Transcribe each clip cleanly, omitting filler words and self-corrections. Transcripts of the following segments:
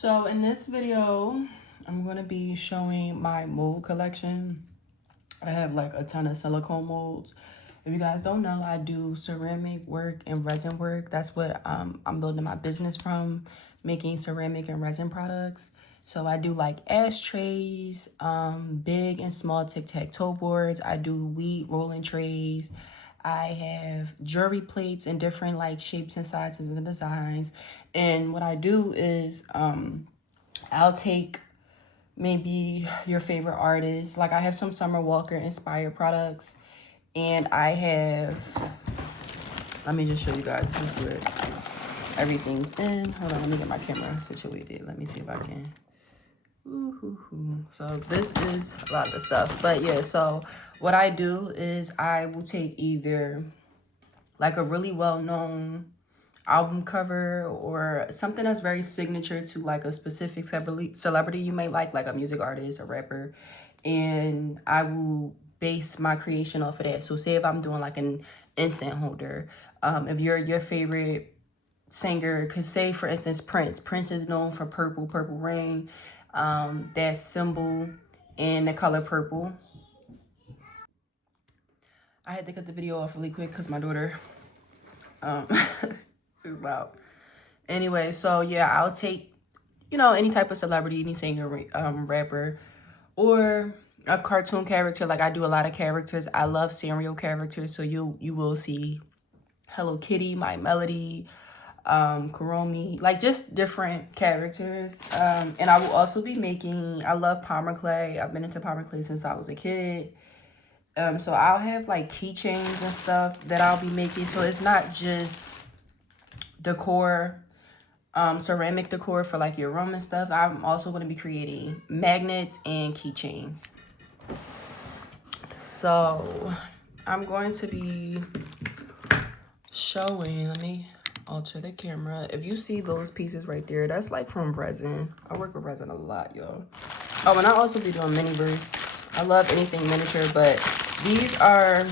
So in this video, I'm going to be showing my mold collection. I have like a ton of silicone molds. If you guys don't know, I do ceramic work and resin work. That's what I'm building my business from, making ceramic and resin products. So I do like ashtrays, big and small tic-tac-toe boards. I do wheat rolling trays. I have jewelry plates in different like shapes and sizes and designs. And what I do is I'll take maybe your favorite artist. Like I have some Summer Walker inspired products, and I have, let me just show you guys, this is where everything's in. Hold on, let me get my camera situated. Let me see if I can. Ooh. So this is a lot of the stuff. But yeah, so what I do is I will take either like a really well-known album cover or something that's very signature to like a specific celebrity you may like a music artist, a rapper, and I will base my creation off of that. So say if I'm doing like an incense holder, if you're your favorite singer, could say for instance Prince is known for Purple Rain, that symbol and the color purple. I had to cut the video off really quick because my daughter it was loud. Anyway, so yeah, I'll take, any type of celebrity, any singer, rapper, or a cartoon character. Like I do a lot of characters. I love cereal characters. So you will see Hello Kitty, My Melody, Kuromi, like just different characters. And I will also be making, I love Palmer clay. I've been into Palmer clay since I was a kid. So I'll have like keychains and stuff that I'll be making. So it's not just decor, ceramic decor for like your room and stuff. I'm also going to be creating magnets and keychains. So I'm going to be showing, let me alter the camera. If you see those pieces right there, that's like from resin. I work with resin a lot, y'all. Oh, and I also be doing mini bursts. I love anything miniature, but these are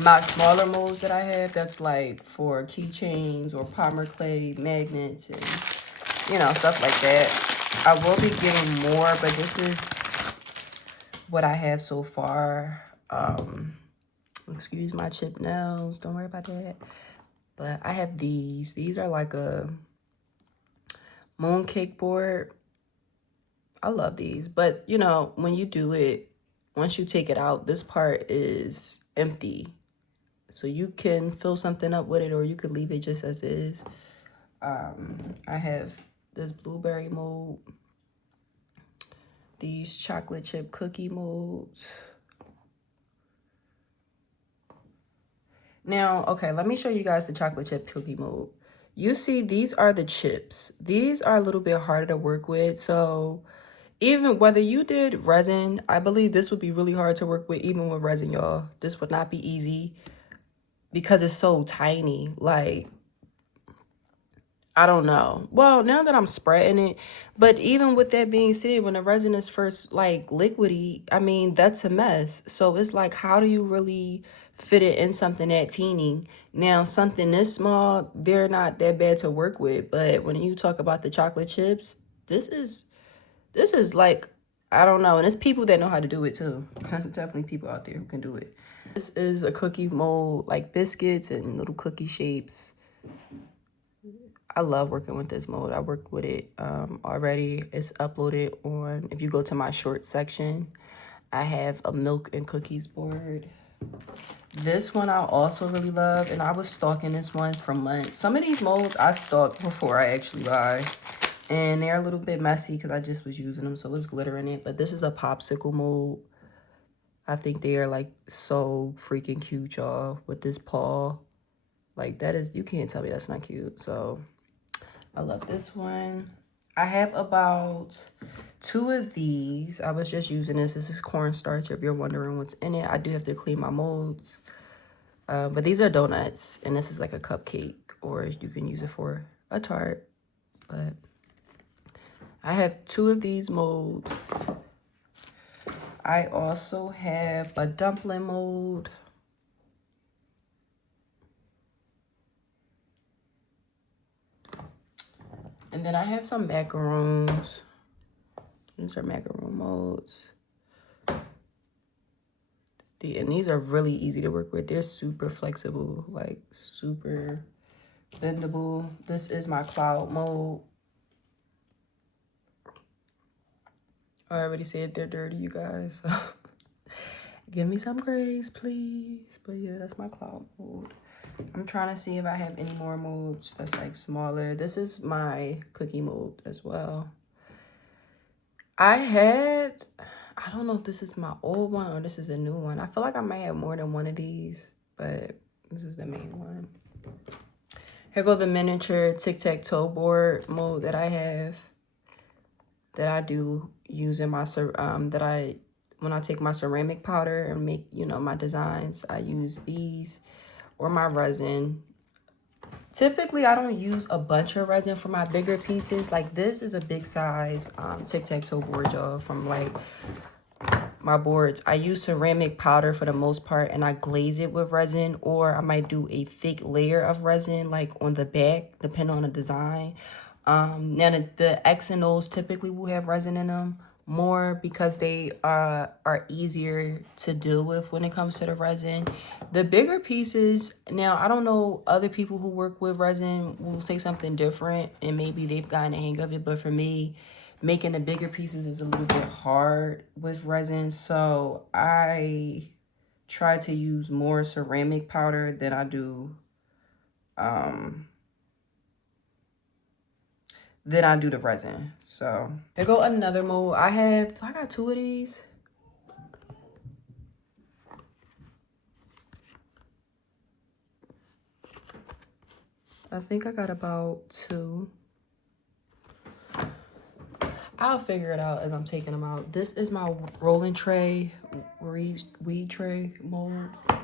my smaller molds that I have. That's like for keychains or Palmer clay magnets and stuff like that. I will be getting more, but this is what I have so far. Excuse my chipped nails, don't worry about that. But I have these. These are like a mooncake board. I love these, but when you do it, once you take it out, this part is empty. So you can fill something up with it, or you could leave it just as is. I have this blueberry mold, these chocolate chip cookie molds. Now, okay, let me show you guys the chocolate chip cookie mold. You see, these are the chips. These are a little bit harder to work with. So even whether you did resin, I believe this would be really hard to work with, even with resin, y'all. This would not be easy because it's so tiny. Like, I don't know. Well, now that I'm spreading it, but even with that being said, when the resin is first like liquidy, I mean, that's a mess. So it's like, how do you really fit it in something that teeny? Now, something this small, they're not that bad to work with. But when you talk about the chocolate chips, this is like, I don't know. And it's people that know how to do it too. Definitely people out there who can do it. This is a cookie mold, like biscuits and little cookie shapes. I love working with this mold. I worked with it already. It's uploaded on, if you go to my short section, I have a milk and cookies board. This one I also really love, and I was stalking this one for months. Some of these molds I stalked before I actually buy, and they're a little bit messy because I just was using them, so it's glitter in it. But this is a popsicle mold. I think they are like so freaking cute, y'all, with this paw. Like that is, you can't tell me that's not cute. So I love this one. I have about 2 of these. I was just using this. This is cornstarch, if you're wondering what's in it. I do have to clean my molds. But these are donuts, and this is like a cupcake, or you can use it for a tart. But I have 2 of these molds. I also have a dumpling mold. And then I have some macaroons. These are macaroon molds. And these are really easy to work with. They're super flexible, like super bendable. This is my cloud mold. I already said they're dirty, you guys. So give me some grace, please. But yeah, that's my cloud mold. I'm trying to see if I have any more molds that's like smaller. This is my cookie mold as well. I don't know if this is my old one or this is a new one. I feel like I might have more than one of these, but this is the main one. Here go the miniature tic-tac-toe board mold that I have, that I do use in my, when I take my ceramic powder and make, you know, my designs, I use these or my resin. Typically, I don't use a bunch of resin for my bigger pieces. Like this is a big size tic-tac-toe board, y'all, from like my boards. I use ceramic powder for the most part, and I glaze it with resin, or I might do a thick layer of resin like on the back, depending on the design. Now the X and O's typically will have resin in them more because they are easier to deal with when it comes to the resin. The bigger pieces, now I don't know, other people who work with resin will say something different and maybe they've gotten a hang of it, but for me, making the bigger pieces is a little bit hard with resin, so I try to use more ceramic powder than I do the resin. So there go another mold. I got two of these. I think I got about two. I'll figure it out as I'm taking them out. This is my rolling tray, weed tray mold. I'm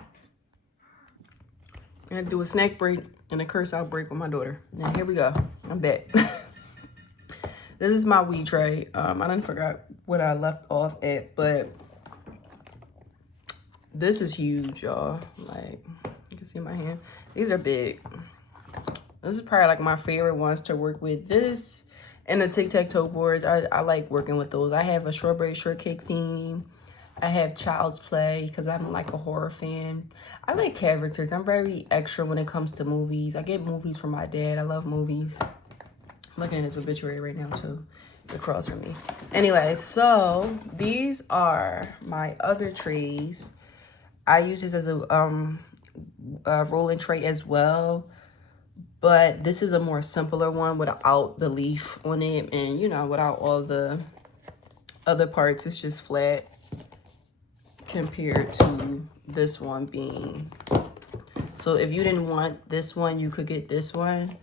gonna do a snack break and a curse out break with my daughter. Now here we go. I'm back. This is my weed tray. I didn't forget what I left off at, but this is huge, y'all. Like, you can see my hand. These are big. This is probably like my favorite ones to work with. This and the tic-tac-toe boards, I like working with those. I have a strawberry shortcake theme. I have Child's Play because I'm like a horror fan. I like characters. I'm very extra when it comes to movies. I get movies from my dad. I love movies. I'm looking at his obituary right now too. It's across from me. Anyway, so these are my other trays. I use this as a rolling tray as well, but this is a more simpler one without the leaf on it, and you know, without all the other parts. It's just flat compared to this one being. So if you didn't want this one, you could get this one.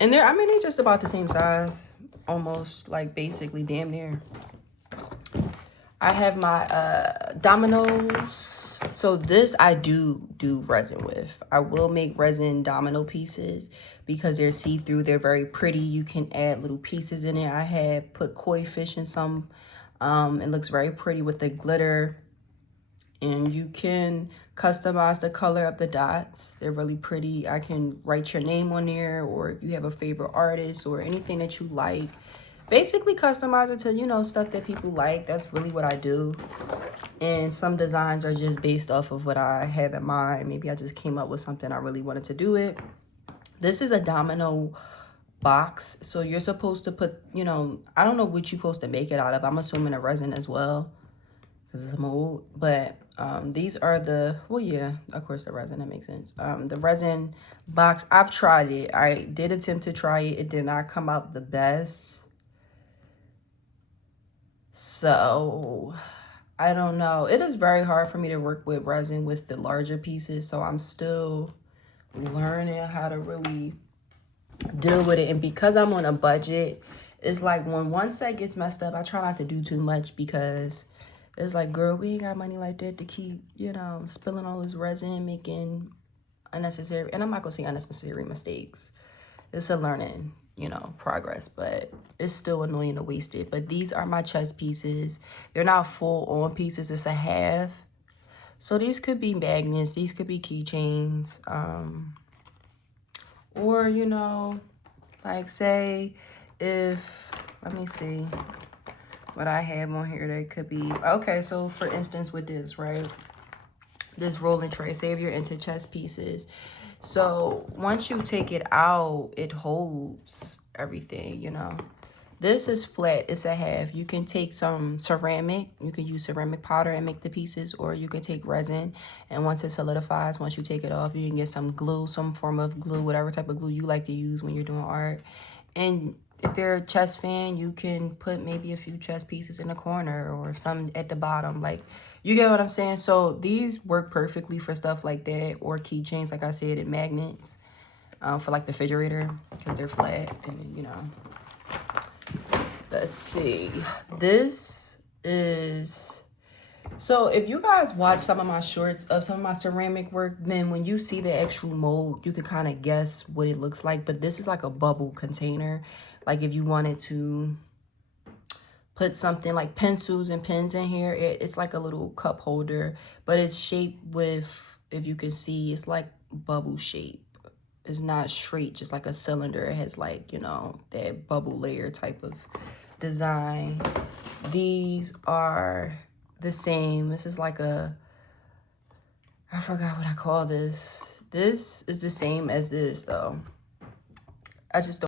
And they're, I mean, they're just about the same size, almost, like basically damn near. I have my dominoes. So this I do resin with. I will make resin domino pieces because they're see-through. They're very pretty. You can add little pieces in it. I had put koi fish in some. It looks very pretty with the glitter. And you can customize the color of the dots. They're really pretty. I can write your name on there, or if you have a favorite artist or anything that you like. Basically customize it to, you know, stuff that people like. That's really what I do. And some designs are just based off of what I have in mind. Maybe I just came up with something I really wanted to do it. This is a domino box. So you're supposed to put, you know, I don't know what you're supposed to make it out of. I'm assuming a resin as well, because it's a mold. But these are the, well, yeah, of course the resin, that makes sense. The resin box, I've tried it. I did attempt to try it. It did not come out the best. So I don't know. It is very hard for me to work with resin with the larger pieces. So I'm still learning how to really deal with it. And because I'm on a budget, it's like when one set gets messed up, I try not to do too much because it's like, girl, we ain't got money like that to keep, you know, spilling all this resin, making unnecessary, and I'm not gonna say unnecessary mistakes. It's a learning, you know, progress, but it's still annoying to waste it. But these are my chest pieces. They're not full on pieces, it's a half. So these could be magnets, these could be keychains, or, you know, like say if, let me see what I have on here that could be, okay, so for instance with this, right? This rolling tray, say if you're into chess pieces. So once you take it out, it holds everything, you know. This is flat, it's a half. You can take some ceramic, you can use ceramic powder and make the pieces, or you can take resin, and once it solidifies, once you take it off, you can get some glue, some form of glue, whatever type of glue you like to use when you're doing art. And if you're a chess fan, you can put maybe a few chess pieces in the corner or some at the bottom. Like, you get what I'm saying? So these work perfectly for stuff like that, or keychains, like I said, and magnets for like the refrigerator because they're flat. And, you know, let's see. This is... So if you guys watch some of my shorts of some of my ceramic work, then when you see the actual mold, you can kind of guess what it looks like. But this is like a bubble container. Like if you wanted to put something like pencils and pens in here, it's like a little cup holder, but it's shaped with, if you can see, it's like bubble shape. It's not straight, just like a cylinder. It has like, you know, that bubble layer type of design. These are the same. This is like a, I forgot what I call this. This is the same as this though. I just don't